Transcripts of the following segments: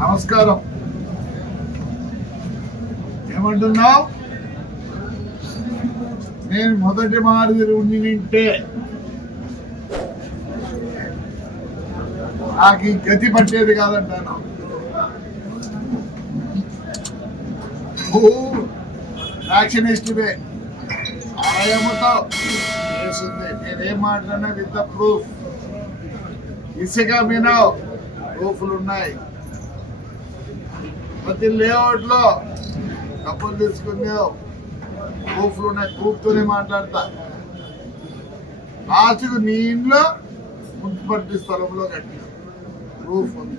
నమస్కారం. ఏమంటున్నావు? నేను మొదటి మాదిరి ఉండి నింటే నాకు ఈ గతి పట్టేది కాదంటాను. నువ్వు యాక్షనిస్టువే ఆయమ్మతో చేస్తుంది నేనేం మాట్లాడినా విత్ ద ప్రూఫ్. ఇసుక వినవు ప్రూఫ్లు ఉన్నాయి. ప్రతి లేఅవుట్లో డబ్బులు తీసుకునే ప్రూఫ్లు ఉన్నాయి. ప్రూఫ్తోనే మాట్లాడతా. లాస్ట్కు నీ ఇంట్లో మున్సిపాలిటీ స్థలంలో కట్టిన ప్రూఫ్ ఉంది.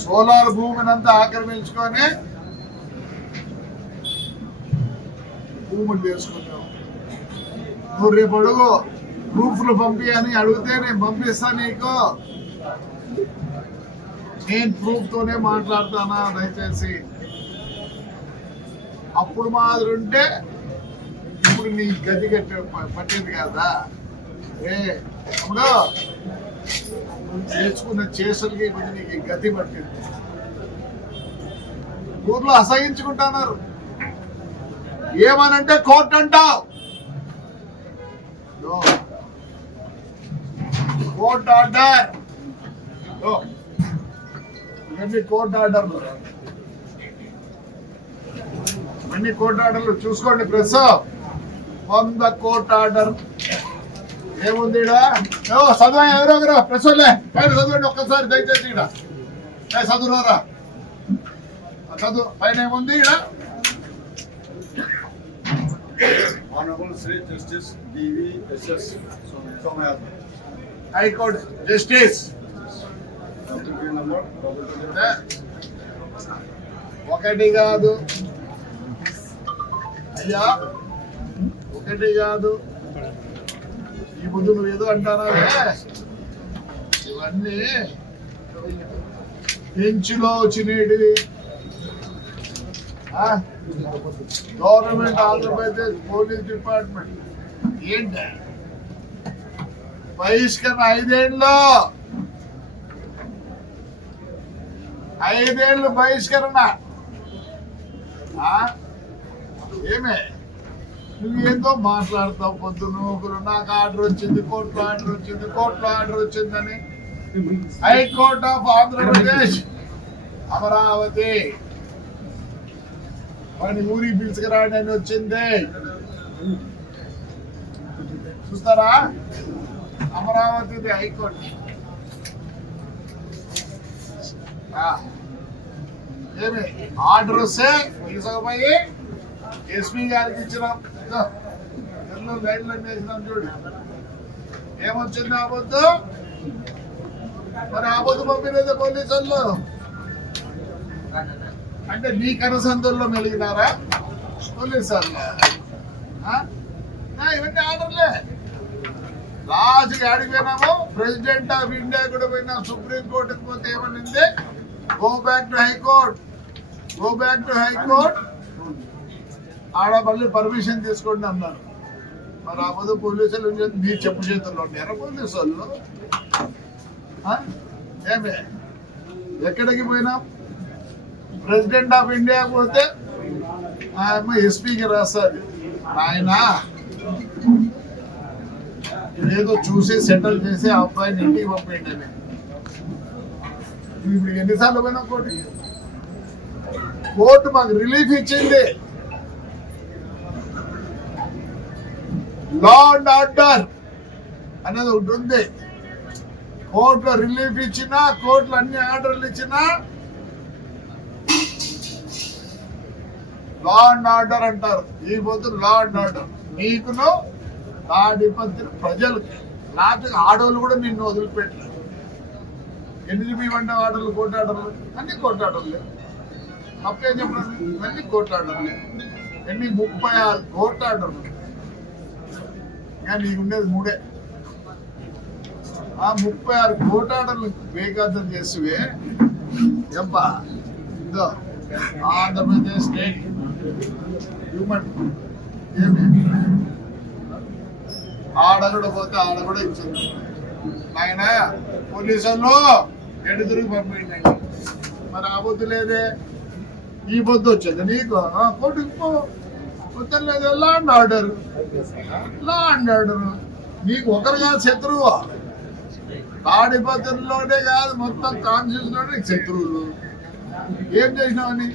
సోలార్ భూమిని అంతా ఆక్రమించుకొని భూములు చేసుకున్నావు నువ్వు రేపు అడుగు ప్రూఫ్లు పంపి అని అడిగితే నేను పంపిస్తా నీకు. నేను ప్రూఫ్ తోనే మాట్లాడతానా? దయచేసి. అప్పుడు మాదిరి ఉంటే ఇప్పుడు నీ గది కట్టే పట్టేది కదా? ఏ ఇప్పుడు నువ్వు చేసుకున్న ఇప్పుడు నీకు గతి పట్టింది. ఊర్లో అసహించుకుంటున్నారు. ఏమనంటే కోర్టు అంటావు. Court order. ఇవన్నీ కోర్ట్ ఆర్డర్లు. అన్ని కోర్ట్ ఆర్డర్లు. చూసుకోండి ప్రెస్ వంద కోర్ట్ ఆర్డర్. ఏముంది చదువు ఎవరో ఒకరు ప్రెస్ పైన చదవండి ఒక్కసారి దయచేసి ఇక్కడ చదువురారా? ఆ చదువు పైన ఏముంది ఇక్కడ Honorable Sri Justice D.V.S.S. Somayatma. High court justice ఒకటి కాదు. అయ్యా ఒకటి కాదు. ఈ ముందు నువ్వు ఏదో అంటారా? ఇవన్నీ పెంచులో వచ్చినవి గవర్నమెంట్ ఆంధ్రప్రదేశ్ పోలీస్ డిపార్ట్మెంట్ ఏంటి? బహిష్కరణ ఐదేళ్ళలో ఐదేళ్ళు బహిష్కరణ. ఆ? ఏమే? నువ్వు ఏందో మాట్లాడతావు పొద్దున ఒకరు నాకు ఆర్డర్ వచ్చింది కోర్టులో ఆర్డర్ వచ్చింది కోర్టులో ఆర్డర్ వచ్చిందని. High court of Andhra Pradesh Amaravati. వాడిని ఊరికి పిలుచుకురాండి వచ్చిందే వచ్చింది. చూస్తారా? అమరావతిది హైకోర్టు. ఆ. ఏమి? ఆర్డర్ వస్తే తీసుకుపోయి ఎస్పీ గారికి ఇచ్చినాం. ఎన్నో లైన్లు వేసినాం చూడు. ఏమొచ్చింది ఆబొద్దు మరి ఆబొద్దు పంపినది పోలీసులు. అంటే నీ కనసందుల్లో మెలిగినారా? పోలీసులు. ఆ? ఇవన్నీ ఆర్డర్లే. లాస్ట్ ఆడికి పోయినాము. ప్రెసిడెంట్ ఆఫ్ ఇండియా కూడా పోయినా సుప్రీం కోర్టుకి పోతే ఏమనింది? Go back to high court go back to high court ఆడ మళ్ళీ పర్మిషన్ తీసుకోండి అన్నారు. మరి ఆ పొద్దు పోలీసులు మీ చెప్పు చేతుల్లో ఉంటారా పోలీసు వాళ్ళు ఏమే? ఎక్కడికి పోయినాం? ప్రెసిడెంట్ ఆఫ్ ఇండియా పోతే ఆయమ్మ ఎస్పీకి రాస్తారు. ఆయన ఏదో చూసి సెటిల్ చేసి ఆ అబ్బాయిని ఇంటికి పంపేయండి అని. ఇప్పుడు ఎన్నిసార్లు పోయినా కోర్టుకి కోర్టు మాకు రిలీఫ్ ఇచ్చింది. లా అండ్ ఆర్డర్ అనేది ఒకటి ఉంది. కోర్టులో రిలీఫ్ ఇచ్చినా కోర్టులో అన్ని ఆర్డర్లు ఇచ్చినా లా అండ్ ఆర్డర్ అంటారు. ఈ పొద్దు లా అండ్ ఆర్డర్ నీకును తాడిపత్రి ప్రజలకి లేకపోతే ఆడవాళ్ళు కూడా నిన్ను వదిలిపెట్టలేదు. ఎన్ని ఇవ్వండి ఆర్డర్లు కోర్టు ఆర్డర్లు అన్ని కోర్టు లేవు తప్పేం చెప్పడం ఇవన్నీ కోర్టు ఆర్డర్లే ఎన్ని ముప్పై ఆరు కోర్టు ఆర్డర్లు కానీ నీకు ఉండేది మూడే. ఆ ముప్పై ఆరు కోర్టు ఆర్డర్లు బేఖాతరు చేసివే. ఎంపా ఇదో ఆంధ్రప్రదేశ్ స్టేట్ హ్యూమన్ ఏమి? ఆడ కూడా పోతే ఆడ కూడా ఇచ్చింది ఆయన పోలీసు వాళ్ళు ఎటు తిరిగి పంపించండి? మరి ఆ లేదే. ఈ పొద్దు వచ్చేది నీకు? కోర్టుకు పో లేదు law and order law and order నీకు ఒకరు కాదు శత్రువు. తాడిపత్రిలోనే కాదు మొత్తం కాన్స్టిట్యూషన్ నీకు శత్రువులు. ఏం చేసినావని?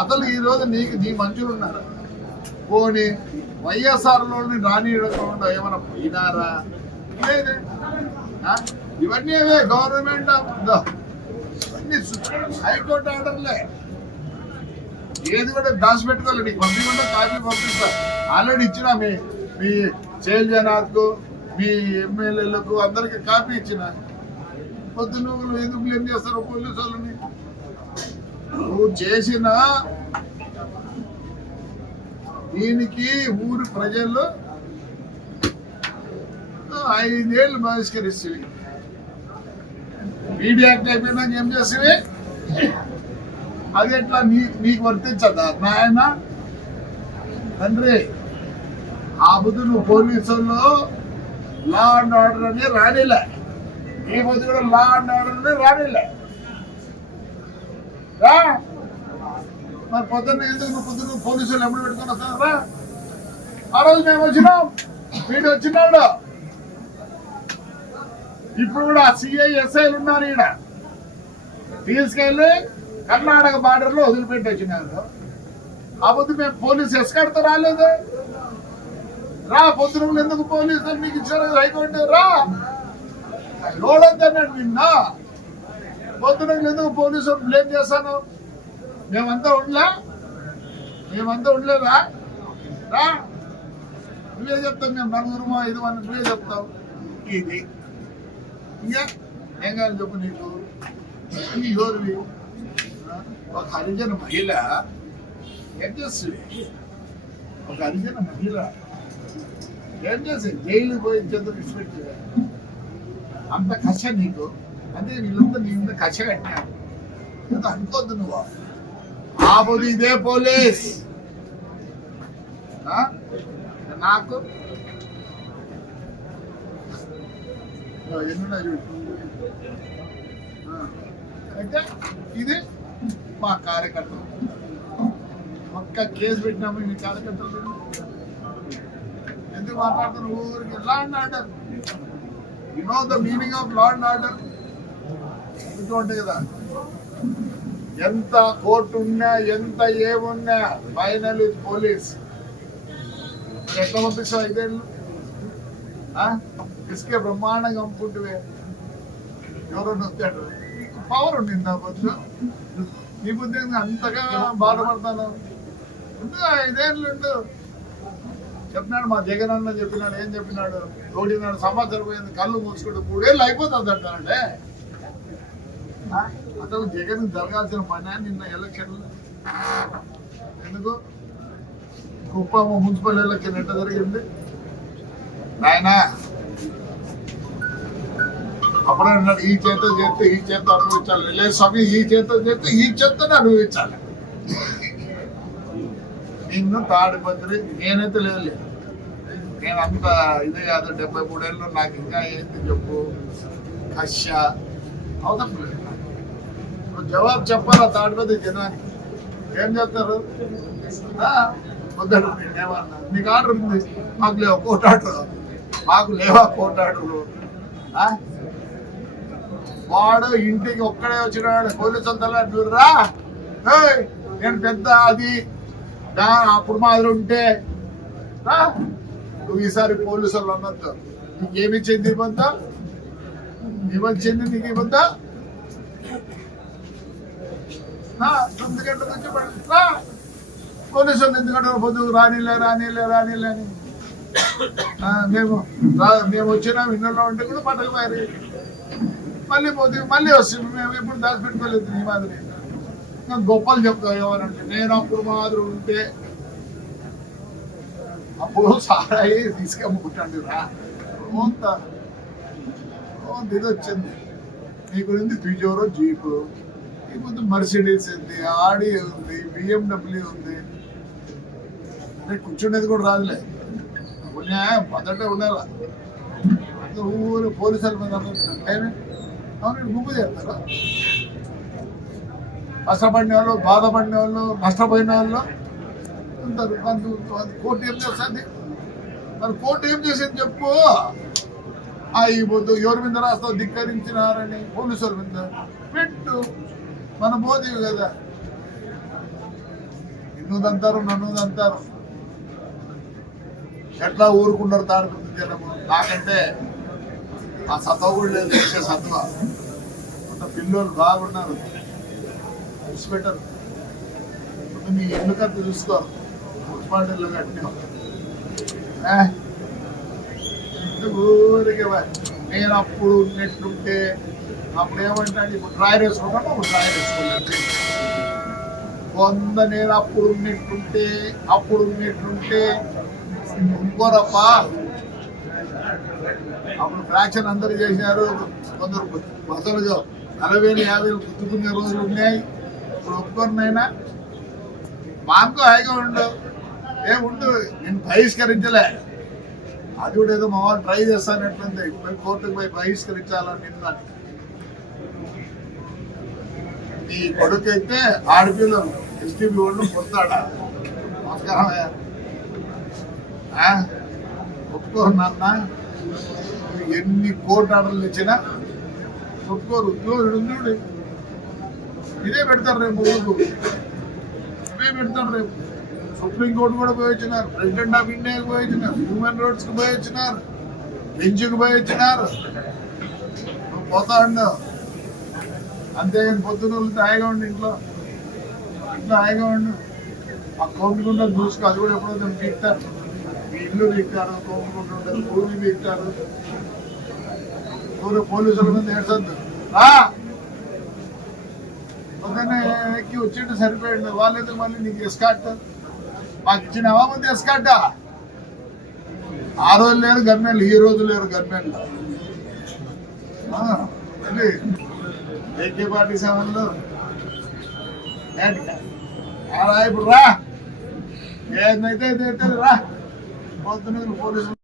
అసలు ఈ రోజు నీకు నీ మంచులు ఉన్నారు? పోనీ వైఎస్ఆర్లోని రానియకుండా ఏమైనా పోయినారా? లేదే ఇవన్నీ అవే గవర్నమెంట్ ఆఫ్ హైకోర్టు ఆర్డర్లే ఏది కూడా దాచిపెట్టుకోలేదు. నీకు పంపించకుండా కాపీ పంపిస్తా. ఆల్రెడీ ఇచ్చిన మీ మీ శైలజనాథ్కు మీ ఎమ్మెల్యేలకు అందరికి కాపీ ఇచ్చిన. పొద్దు నువ్వు ఎందుకు బ్లేమ్ చేస్తారు పోలీసు వాళ్ళని నువ్వు చేసిన దీనికి ఊరి ప్రజలు ఐదేళ్ళు బహిష్కరిస్తుంది మీడియా యాక్ట్ అయిపోయినాక ఏం చేసేవి అది ఎట్లా నీ నీకు వర్తించదా? నాయన? తండ్రి ఆ బుద్ధి నువ్వు పోలీసుల్లో లా అండ్ ఆర్డర్ అని రానిలే. ఈ బుద్ధి కూడా లా అండ్ ఆర్డర్ అని రానిలే. రా. మరి పొద్దున్న ఎందుకు నువ్వు పొద్దున్న పోలీసులు ఎప్పుడు పెట్టుకొని వస్తావు రా? ఆ రోజు మేము వచ్చినాం. వీడు వచ్చినాడు. ఇప్పుడు కూడా సిఐ ఎస్ఐలు ఉన్నారు ఈడ. తీసుకెళ్ళి కర్ణాటక బార్డర్లో వదిలిపెట్టి వచ్చినారు. ఆ పొద్దు మేము పోలీసు ఎస్కడతో రాలేదు. రా పొద్దున ఎందుకు పోలీసులు మీకు ఇచ్చారు? హైకోర్టు. రా. లోడొద్దన్నాడు నిన్న. పొద్దున ఎందుకు పోలీసులు బ్లేమ్ చేస్తాను మేమంతా ఉండలే? మేమంతా ఉండలేదా? రా. నువ్వే చెప్తావు మేము నలుగురు ఐదు మంది నువ్వే చెప్తావు. ఇది. ఇంకా ఏం కాదు చెప్పు నీకు? ఈ ఎవరివి? ఒక హరిజన మహిళ ఏం చేస్తుంది? ఒక హరిజన మహిళ ఏం చేస్తుంది? జైలు పోయి చెందుకు ఇచ్చిపెట్టి అంత కష నీకు? అంటే వీళ్ళంతా నీ మీద కష కట్టినారు. అనుకోద్దు నువ్వు. ఆపోదు ఇదే పోలీస్. నాకు? ఎన్నున్నా అయితే ఇది మా కార్యకర్తలు. ఒక్క కేసు పెట్టినాము మీ కార్యకర్తలు ఎందుకు మాట్లాడుతున్నారు? ఊరికి law and order. You know the meaning of law and order ఉంటుంది కదా ఎంత కోర్టు ఉన్నా ఎంత ఏమున్నా ఫైనల్ ఇస్ పోలీస్. ఎట్లా పంపిస్తావు ఐదేళ్ళు? ఇసుకే బ్రహ్మాండంగా అమ్ముకుంటువే. ఎవరన్నా వచ్చాడు పవర్ ఉండింది ఆ నీ బుద్ధి అంతగా బాధపడతాను. ఉండు ఐదేళ్ళు చెప్పినాడు మా జగన్ అన్న చెప్పినాడు ఏం చెప్పినాడు? ఒకటిన్నర సంవత్సరం పోయింది కళ్ళు మూసుకుంటూ మూడేళ్ళు అయిపోతుంది అంటానంటే అతను అసలు జగన్ జరగాల్సిన పని నిన్న ఎలక్షన్ ఎందుకు? కుప్పం మున్సిపల్ ఎలక్షన్ ఎంత జరిగింది? నాయనా అప్పుడే అన్నాడు ఈ చేత చేస్తే ఈ చేత అనుభవించాలి. లేదు స్వామి ఈ చేత చేస్తే ఈ చేతనే అనుభవించాలి. నిన్ను తాడిపత్రి నేనైతే లేదు నేను అంత ఇదే కాదు డెబ్బై మూడేళ్ళు నాకు ఇంకా ఏంటి చెప్పు? కష అవసరం లేదు జవాబు చెప్పాలా తాడిపత్రి జనానికి? ఏం చెప్తారు ఆ, వద్దడు నేనేమన్నా నీకు ఆర్డర్ ఉంది. మాకు లేవు కోర్టు ఆర్డర్ మాకు లేవా కోర్టు ఆ? వాడు ఇంటికి ఒక్కడే వచ్చినాడు. పోలీసు అంతలా నేను పెద్ద అది. అప్పుడు మాదిరి ఉంటే. నువ్వు ఈసారి పోలీసు వాళ్ళు అన్నట్టు. నీకేమి చెంది ఇబ్బందా ఏమని చెంది నీకు ఇబ్బందా తొమ్మిది గంటల నుంచి పోలీసు వాళ్ళు ఎందుకంటే పొద్దు రానిలే రానిలే రానిలే అని. మేము రా- మేము వచ్చినాం ఇన్నోలో ఉంటే కూడా పట్టకు మళ్ళీ పోతే మళ్ళీ వస్తుంది మేము ఎప్పుడు దాచిపెట్టుకోలేదు నీ మాదిరి. ఇంకా గొప్పలు చెప్తావు ఎవరంటే నేను అప్పుడు మాదిరి ఉంటే అప్పుడు సారాయి తీసుకెమ్ముకుంటాడు రా. రోంత రోంత ఇది వచ్చింది. నీ గురించి పిజోరో జీపు నీ ముందు మర్సిడీస్ ఉంది ఆడి ఉంది బిఎండబ్ల్యూ ఉంది. అంటే కూర్చునేది కూడా రాదులే. ఉన్నాయా మొదట ఉండాలా? ఊరు పోలీసుల మీద గుంపు చేస్తారా. కష్టపడిన వాళ్ళు బాధపడిన వాళ్ళు నష్టపోయిన వాళ్ళు ఉంటారు. దానికి కోర్టు ఏం చేస్తుంది? మరి కోర్టు ఏం చేసింది చెప్పు? ఆ ఈ పొద్దు ఎవరి మీద రాస్తావు ధిక్కరించినారని పోలీసుల మీద. పెట్టు. మన మోదీ కదా. నిన్నుదంతారు నన్నుదంతారు ఎట్లా ఊరుకున్నారు తాడుకుంది జనము నాకంటే ఆ సత్వ కూడా లేదు చేసే సత్వ. అంత పిల్లలు బాగున్నారు పెట్టరు నీ ఎందుకంత చూసుకో మున్సిపాలిటీలో కట్టినావు. ఏ? ఊరికే నేను అప్పుడు ఉన్నట్టుంటే అప్పుడు ఏమంటాడు ఇప్పుడు డ్రాయర్ వేసుకుంటాను అప్పుడు డ్రాయర్ వేసుకోలేదు వంద నేను అప్పుడు ఉన్నట్టుంటే అప్పుడు ఉన్నట్టుంటే ఇంకోరప్ప అప్పుడు ఫ్రాక్షన్ అందరు చేసినారు కొందరు బస్సులు నలభై యాభై వేలు గుర్తుకునే రోజులు ఉన్నాయి. ఇప్పుడు ఒప్పుకున్నైనా మాకు హాయిగా ఉండు. ఏ ఉండు నేను బహిష్కరించలే. అది కూడా ఏదో మా వాళ్ళు ట్రై చేస్తానట్లుంది. పోయి కోర్టుకు పోయి బహిష్కరించాలని నిన్న నీ కొడుకు అయితే ఆడపిల్లలు ఎస్టీబీ వాళ్ళు కొడతాడా. నమస్కారం అయ్యా. నాన్న. ఎన్ని కోర్టు ఆర్డర్లు ఇచ్చినా ఒప్పుకోరు. ఇదే పెడతారు రేపు ఊరు ఇవే పెడతారు రేపు. సుప్రీంకోర్టు కూడా పోయి వచ్చినారు ప్రెసిడెంట్ ఆఫ్ ఇండియాకి పోయి వచ్చినారు హ్యూమన్ రైట్స్కి పోయి వచ్చినారు బెంచ్కి పోయి వచ్చినారు నువ్వు పోతా ఉండవు అంతేగాని పొద్దున హాయిగా ఉండి ఇంట్లో. ఇంట్లో హాయిగా ఉండు. ఆ కౌంటుకుంటా చూసుకో. అది కూడా ఎప్పుడో పీక్తారు మీ ఇల్లు పీక్తారు కౌంటుకుంటూ భూమి ఊరిని ఊరు పోలీసుల మీద ఏడ్చొద్దు. పొద్దున్నే ఎక్కి వచ్చిండు సరిపోయిండు. వాళ్ళు ఎందుకు మళ్ళీ నీకు ఎస్కాట్ మాకు ఇచ్చినావా ముందు ఎస్కాట్ ఆ? రోజు లేరు గన్మెన్లు ఈ రోజు లేరు గన్మెన్లు. మళ్ళీ ఏకే పార్టీ సెవెన్లో రా ఇప్పుడు రా. ఏదైతే అయితే రా. పోలీసులు.